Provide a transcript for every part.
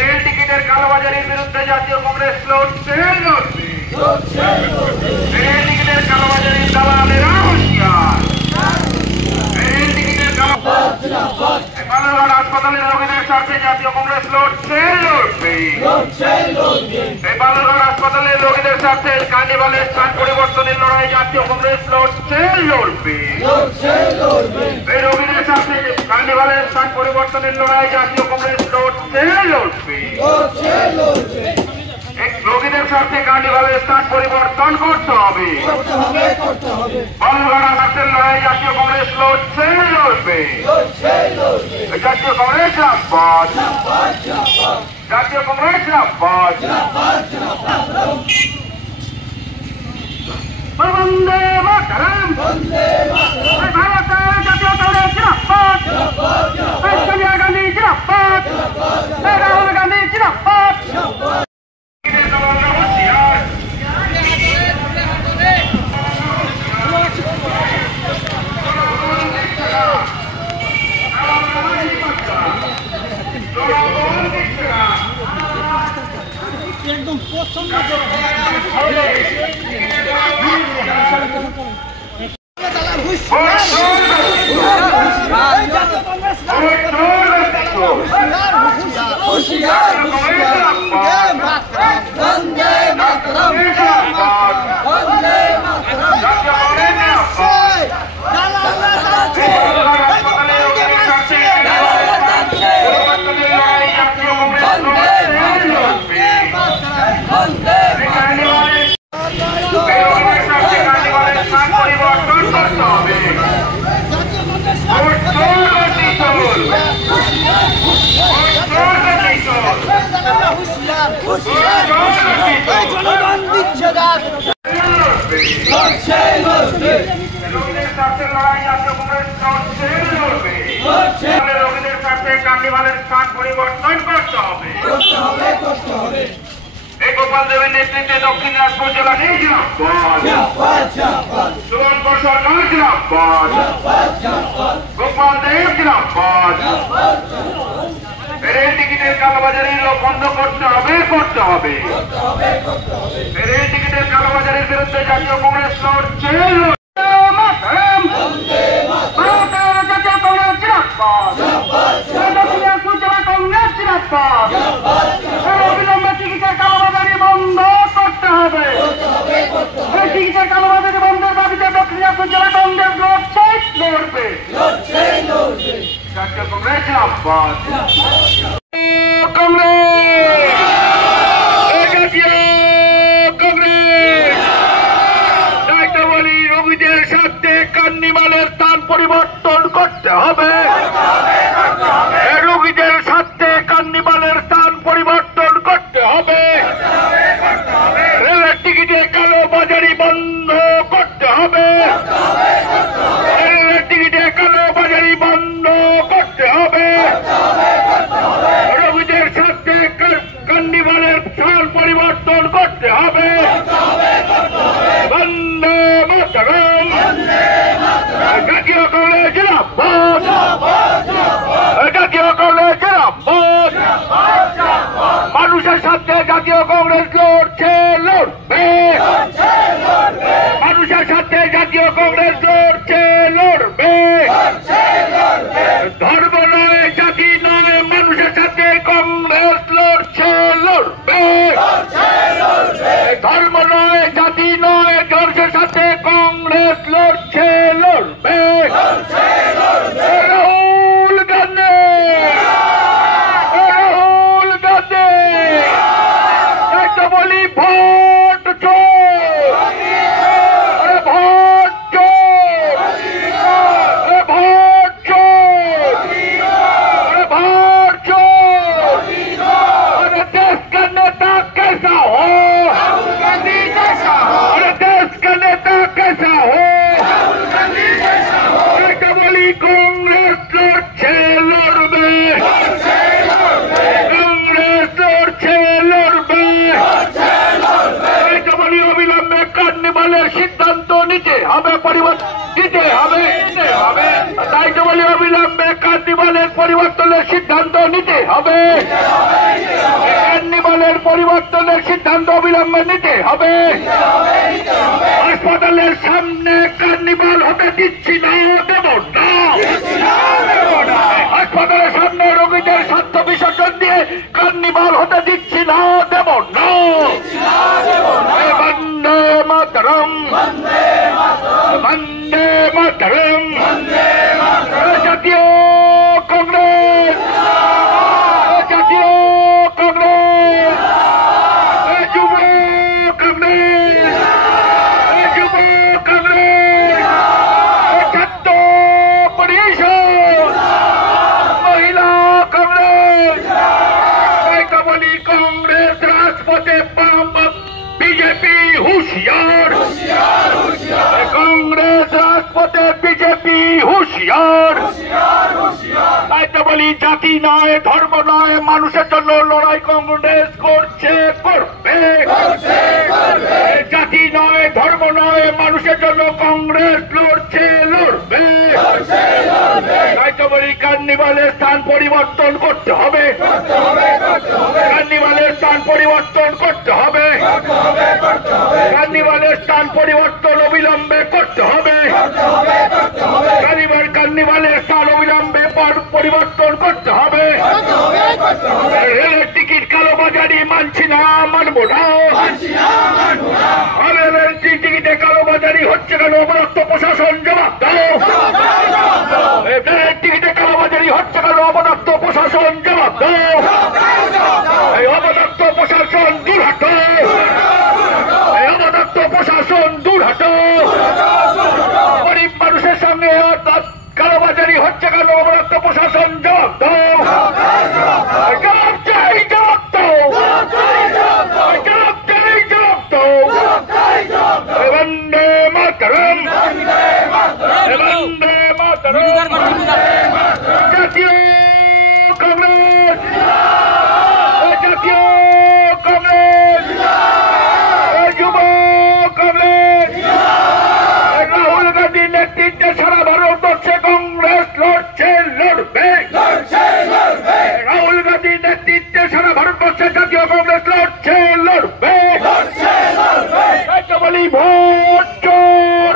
Rail টিকিটের কালোবাজারির বিরুদ্ধে জাতীয় কংগ্রেস লড়ছে। রেল টিকিটের কালোবাজারির দালালেরা হুঁশিয়ার। রেল টিকিটের বালুরঘাট হাসপাতালের রোগীদের স্বার্থে জাতীয় কংগ্রেস লড়ছে, লড়বে। এই বালুরঘাট হাসপাতালের রোগীদের স্বার্থে কার্নিভালের স্থান পরিবর্তনের লড়াই জাতীয় কংগ্রেস লড়ছে, লড়বে। এই রোগীদের স্বার্থে কার্নিভালের স্থান পরিবর্তনের লড়াই জাতীয় কংগ্রেস লড়ছে, লড়বে। রোগীদের স্বার্থে কার্নিভালের স্থান পরিবর্তন করতে হবে। বালুরঘাট হাসপাতালের লড়াই জাতীয় কংগ্রেস লড়ছে, লড়বে। জাতীয় কংগ্রেস জিন্দাবাদ, জাতীয় কংগ্রেস জিন্দাবাদ। বন্দে মাতরম, ভারতের জাতীয় কংগ্রেস জিন্দাবাদ, সোনিয়া গান্ধী জিন্দাবাদ, রাহুল গান্ধী জিন্দাবাদ। একদম পছন্দ জনগণ দিচ্ছে রোগীদের স্বার্থে কার্নিভালের স্থান পরিবর্তন করতে হবে। এই গোপাল দেবের নেতৃত্বে দক্ষিণ দিনাজপুর জেলা নেই জিন্দাবাদ, সুমনপুর সরকার জিন্দাবাদ, গোপাল দেব জিন্দাবাদ। রেল টিকিটের কালোবাজারির বন্ধ করতে হবে, করতে হবে। রেল টিকিটের কালোবাজারির বিরুদ্ধে জাতীয় কংগ্রেস লড়ছে, অবিলম্বে টিকিটের কালোবাজারি বন্ধ করতে হবে। টিকিটের কালোবাজারি বন্ধের দাবিতে দক্ষিণ দিনাজপুর জেলা কংগ্রেস লড়ছে, লড়বে। জাতীয় কংগ্রেস জিন্দাবাদ, কংগ্রেস, জাতীয় কংগ্রেস। তাই তো বলি, রোগীদের স্বার্থে কার্নিভালের স্থান পরিবর্তন করতে হবে। রোগীদের স্বার্থে কার্নিভালের স্থান পরিবর্তন করতে হবে। রেলের টিকিটে কালোবাজারি বন্ধ করতে হবে। রেলের টিকিটে কালোবাজারি বন্ধ করতে হবে। রোগীদের স্বার্থে কার্নিভালের স্থান পরিবর্তন করতে হবে। বন্দে মাতরম, জাতীয় কংগ্রেস জিন্দাবাদ, জাতীয় কংগ্রেস জিন্দাবাদ। মানুষের সাথে জাতীয় কংগ্রেস লড়ছে, লড়বে। মানুষের সাথে জাতীয় কংগ্রেস লড়ছে, লড়বে। ধর্ম নয়, জাতি নয়, মানুষের সাথে কংগ্রেস লড়ছে, লড়বে। ধর্ম নয়, জাতি নয়, মানুষের সাথে কংগ্রেস লড়ছে, লড়বে। রাহুল গান্ধী, রাহুল গান্ধী। তাই তো বলি, ভোট চোর, ভোট চোর, ভোট চোর, भोट चोर। अरे देश का नेता कैसा हो, राहुल गांधी जैसा हो। अरे देश का नेता कैसा हो, राहुल गांधी जैसा हो। बोली कांग्रेस लड़ছে লড়বে, कांग्रेस लड़ছে লড়বে। বলি অবিলম্বে কার্নিভালের সিদ্ধান্ত নিতে হবে, পরিবর্তন দিতে হবে তাই তো বলি অবিলম্বে কার্নিভালের পরিবর্তনের সিদ্ধান্ত নিতে হবে কার্নিভালের পরিবর্তনের সিদ্ধান্ত অবিলম্বে নিতে হবে হাসপাতালের সামনে কার্নিভাল হতে দিচ্ছি না দেব না হাসপাতালের সামনে রোগীদের স্বার্থ বিসর্জন দিয়ে কার্নিভাল হতে দিচ্ছি না দেব না বন্দে মাতরম বন্দে মাতরম জাতীয় কংগ্রেস জাতীয় কংগ্রেস যুব কংগ্রেস যুব কংগ্রেস ছাত্র পরিষদ মহিলা কংগ্রেস বলি কংগ্রেস রাজপথে বিজেপি হুঁশিয়ার কংগ্রেস রাজপথে বিজেপি হুঁশিয়ার তাই তো বলি জাতি নয় ধর্ম নয় মানুষের জন্য লড়াই কংগ্রেস করছে করবে জাতি নয় ধর্ম নয় মানুষের জন্য কংগ্রেস লড়ছে লড়বে তাই তো বলি কার্নিভালের স্থান পরিবর্তন করতে হবে কার্নিভালের স্থান পরিবর্তন করতে হবে কার্নিভালের স্থান পরিবর্তন অবিলম্বে করতে হবে কার্নিভালের স্থান অবিলম্বে পরিবর্তন করতে হবে রেলের টিকিট কালোবাজারি মানছি না মানবো না রেলের টিকিটে কালোবাজারি হচ্ছে কেন অবরক্ত প্রশাসন জবাব দাও রেলের টিকিটে কালোবাজারি হচ্ছে কেন অবরক্ত প্রশাসন জবাব দাও এই অবদত্ত প্রশাসন দূর হাঁটো এই অবদত্ত প্রশাসন দূর হাঁটো গরিব মানুষের সঙ্গে কালোবাজারি হচ্ছে কেন অবদত্ত প্রশাসন জবাব দাও জবাব চাই জবাব দাও জবাব চাই জবাব দাও বন্দে মাতরম বন্দে মাতরম জাতীয় কংগ্রেস জাতীয় কংগ্রেস যুব কংগ্রেস রাহুল গান্ধীর নেতৃত্বে সারা ভারতবর্ষে কংগ্রেস লড়ছে লড়বে রাহুল গান্ধীর নেতৃত্বে সারা ভারতবর্ষে জাতীয় কংগ্রেস লড়ছে লড়বে বলি ভোট চোর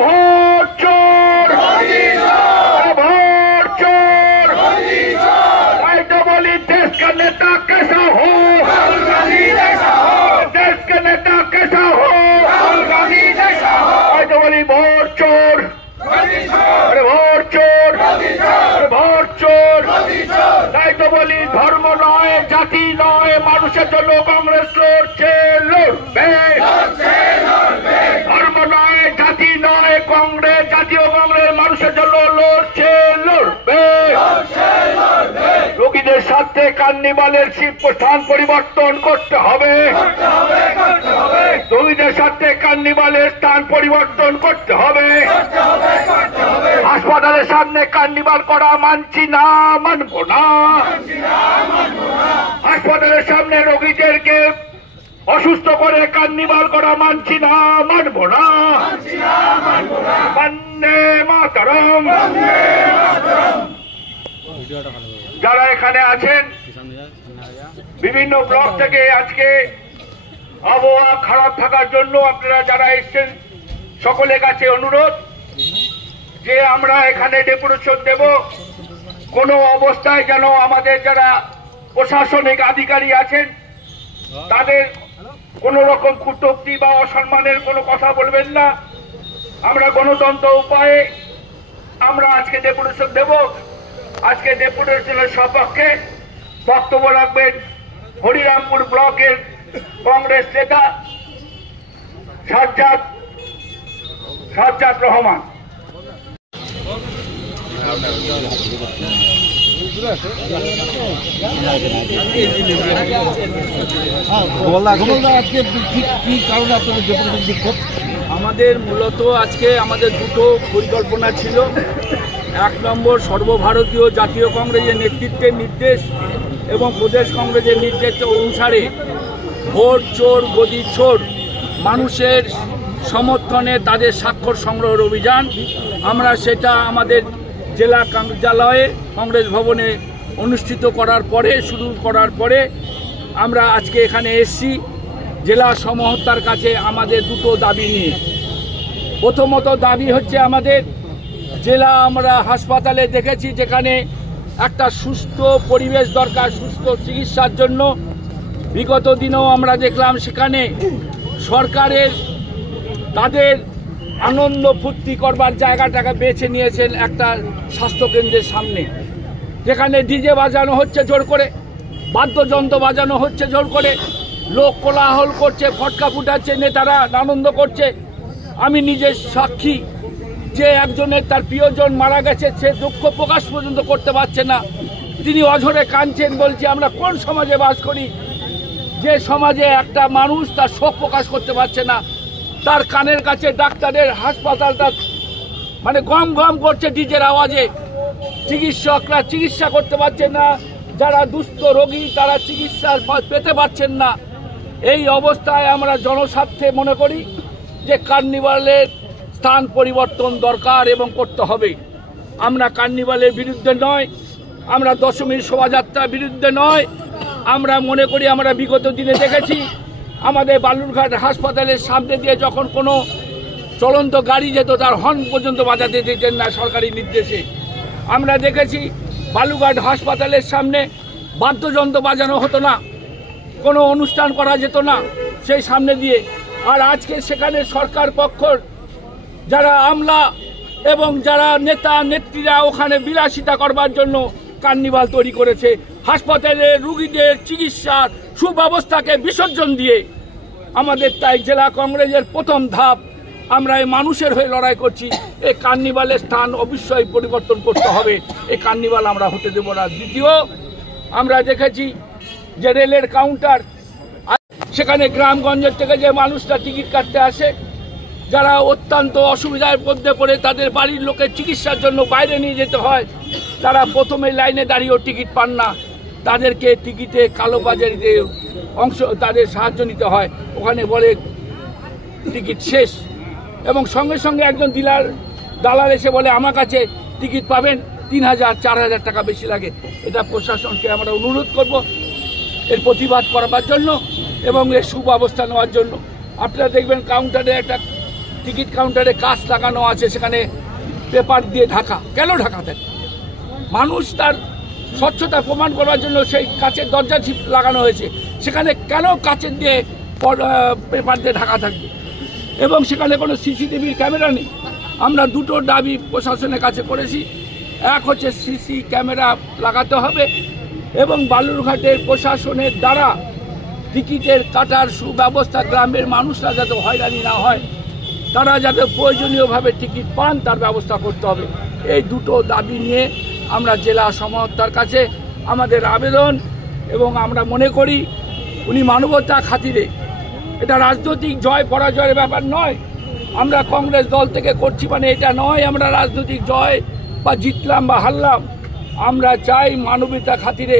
ভোট চোর ভোट चोर बोली देश का नेता कैसा हो देश का नेता कैसा हो बोली भोट चोर अरे भोट चोर अरे भोट चोर তাই তো বলি ধর্ম নয় জাতি নয় মানুষের জন্য কংগ্রেস লড়ছে লড়বে ধর্ম নয় জাতি নয় কংগ্রেস জাতীয় কংগ্রেস মানুষের জন্য লড়ছে লড়বে রোগীদের সাথে কার্নিভালের স্থান পরিবর্তন করতে হবে রোগীদের সাথে কার্নিভালের স্থান পরিবর্তন করতে হবে হাসপাতালের সামনে কার্নিভাল করা মানছি না মানবো না হাসপাতালের সামনে রোগীদেরকে অসুস্থ করে কার্নিভাল করা মানছি না মানবো না বন্দে মাতরম যারা এখানে আছেন বিভিন্ন ব্লক থেকে আজকে আবহাওয়া খারাপ থাকার জন্য আপনারা যারা এসছেন সকলের কাছে অনুরোধ যে আমরা এখানে ডেপুটেশন দেব কোনো অবস্থায় যেন আমাদের যারা প্রশাসনিক আধিকারিক আছেন তাদের কোন রকম কটূক্তি বা অসম্মানের কোনো কথা বলবেন না আমরা গণতন্ত্র উপায়ে আমরা আজকে ডেপুটেশন দেব আজকে ডেপুটেশনের সপক্ষে বক্তব্য রাখবেন হরিরামপুর ব্লকের কংগ্রেস নেতা সাজ্জাদ রহমান আমাদের মূলত আজকে আমাদের দুটো পরিকল্পনা ছিল। এক নম্বর, সর্বভারতীয় জাতীয় কংগ্রেসের নেতৃত্বের নির্দেশ এবং প্রদেশ কংগ্রেসের নির্দেশ অনুসারে ভোট চোর গদি চোর মানুষের সমর্থনে তাদের স্বাক্ষর সংগ্রহের অভিযান আমরা সেটা আমাদের জেলা কার্যালয়ে কংগ্রেস ভবনে অনুষ্ঠিত করার পরে শুরু করার পরে আমরা আজকে এখানে এসেছি জেলা সমাহর্তার কাছে আমাদের দুটো দাবি নিয়ে। প্রথমত দাবি হচ্ছে আমাদের জেলা আমরা হাসপাতালে দেখেছি যেখানে একটা সুস্থ পরিবেশ দরকার সুস্থ চিকিৎসার জন্য। বিগত দিনেও আমরা দেখলাম সেখানে সরকারের তাদের আনন্দ ফুর্তি করবার জায়গাটাকে বেছে নিয়েছেন একটা স্বাস্থ্যকেন্দ্রের সামনে, যেখানে ডিজে বাজানো হচ্ছে জোর করে, বাদ্যযন্ত্র বাজানো হচ্ছে জোর করে, লোক কোলাহল করছে, ফটকা ফুটাচ্ছে, নেতারা আনন্দ করছে। আমি নিজে সাক্ষী যে একজনের তার প্রিয়জন মারা গেছে, সে দুঃখ প্রকাশ পর্যন্ত করতে পারছে না, তিনি অঝরে কাঁদছেন। বলছি আমরা কোন সমাজে বাস করি যে সমাজে একটা মানুষ তার শোক প্রকাশ করতে পারছে না, তার কানের কাছে ডাক্তারের হাসপাতালটা মানে গম গম করছে ডিজের আওয়াজে, চিকিৎসকরা চিকিৎসা করতে পারছেন না, যারা দুস্থ রোগী তারা চিকিৎসা পেতে পারছেন না। এই অবস্থায় আমরা জনস্বার্থে মনে করি যে কার্নিভালের স্থান পরিবর্তন দরকার এবং করতে হবে। আমরা কার্নিভালের বিরুদ্ধে নয়, আমরা দশমীর শোভাযাত্রার বিরুদ্ধে নয়। আমরা মনে করি আমরা বিগত দিনে দেখেছি আমাদের বালুরঘাট হাসপাতালের সামনে দিয়ে যখন কোনো চলন্ত গাড়ি যেত তার হর্ন পর্যন্ত বাজাতে দিতেন না সরকারি নির্দেশে। আমরা দেখেছি বালুরঘাট হাসপাতালের সামনে বাদ্যযন্ত্র বাজানো হতো না, কোনো অনুষ্ঠান করা যেত না সেই সামনে দিয়ে। আর আজকে সেখানে সরকার পক্ষর যারা আমলা এবং যারা নেতা নেত্রীরা ওখানে বিলাসিতা করবার জন্য কার্নিভাল তৈরি করেছে, হাসপাতালে রুগীদের চিকিৎসার সুব্যবস্থাকে বিসর্জন দিয়ে। আমাদের তাই জেলা কংগ্রেসের প্রথম ধাপ, আমরা এই মানুষের হয়ে লড়াই করছি। এই কার্নিভালের স্থান অবশ্যই পরিবর্তন করতে হবে, এই কার্নিভাল আমরা হতে দেব না। দ্বিতীয়, আমরা দেখেছি যে রেলের কাউন্টার, সেখানে গ্রামগঞ্জের থেকে যে মানুষরা টিকিট কাটতে আসে, যারা অত্যন্ত অসুবিধার মধ্যে পড়ে তাদের বাড়ির লোকের চিকিৎসার জন্য বাইরে নিয়ে যেতে হয়, তারা প্রথমে লাইনে দাঁড়িয়েও টিকিট পান না, তাদেরকে টিকিটে কালোবাজারিতে অংশ তাদের সাহায্য নিতে হয়। ওখানে বলে টিকিট শেষ, এবং সঙ্গে সঙ্গে একজন দালাল এসে বলে আমার কাছে টিকিট পাবেন 3000 4000 টাকা বেশি লাগে। এটা প্রশাসনকে আমরা অনুরোধ করব এর প্রতিবাদ করবার জন্য এবং এর সুব্যবস্থা নেওয়ার জন্য। আপনারা দেখবেন কাউন্টারে একটা টিকিট কাউন্টারে কাঁচ লাগানো আছে, সেখানে পেপার দিয়ে ঢাকা। কেন ঢাকা থাকে? মানুষ তার স্বচ্ছতা প্রমাণ করার জন্য সেই কাচের দরজা লাগানো হয়েছে, সেখানে কেন কাচের দিয়ে পেপার দিয়ে ঢাকা থাকবে? এবং সেখানে কোনো সিসিটিভির ক্যামেরা নেই। আমরা দুটো দাবি প্রশাসনের কাছে করেছি, এক হচ্ছে সিসি ক্যামেরা লাগাতে হবে এবং বালুরঘাটের প্রশাসনের দ্বারা টিকিটের কাটার সুব্যবস্থা, গ্রামের মানুষরা যাতে হয়রানি না হয়, তারা যাতে প্রয়োজনীয়ভাবে টিকিট পান তার ব্যবস্থা করতে হবে। এই দুটো দাবি নিয়ে আমরা জেলা সমাহর্তার কাছে আমাদের আবেদন, এবং আমরা মনে করি উনি মানবতা খাতিরে, এটা রাজনৈতিক জয় পরাজয়ের ব্যাপার নয়। আমরা কংগ্রেস দল থেকে করছি মানে এটা নয় আমরা রাজনৈতিক জয় বা জিতলাম বা হারলাম। আমরা চাই মানবতা খাতিরে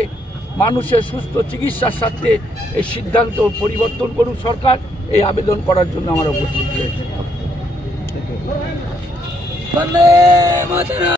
মানুষের সুস্থ চিকিৎসার সাথে এই সিদ্ধান্ত পরিবর্তন করুক সরকার। এই আবেদন করার জন্য আমরা উপস্থিত হয়েছি।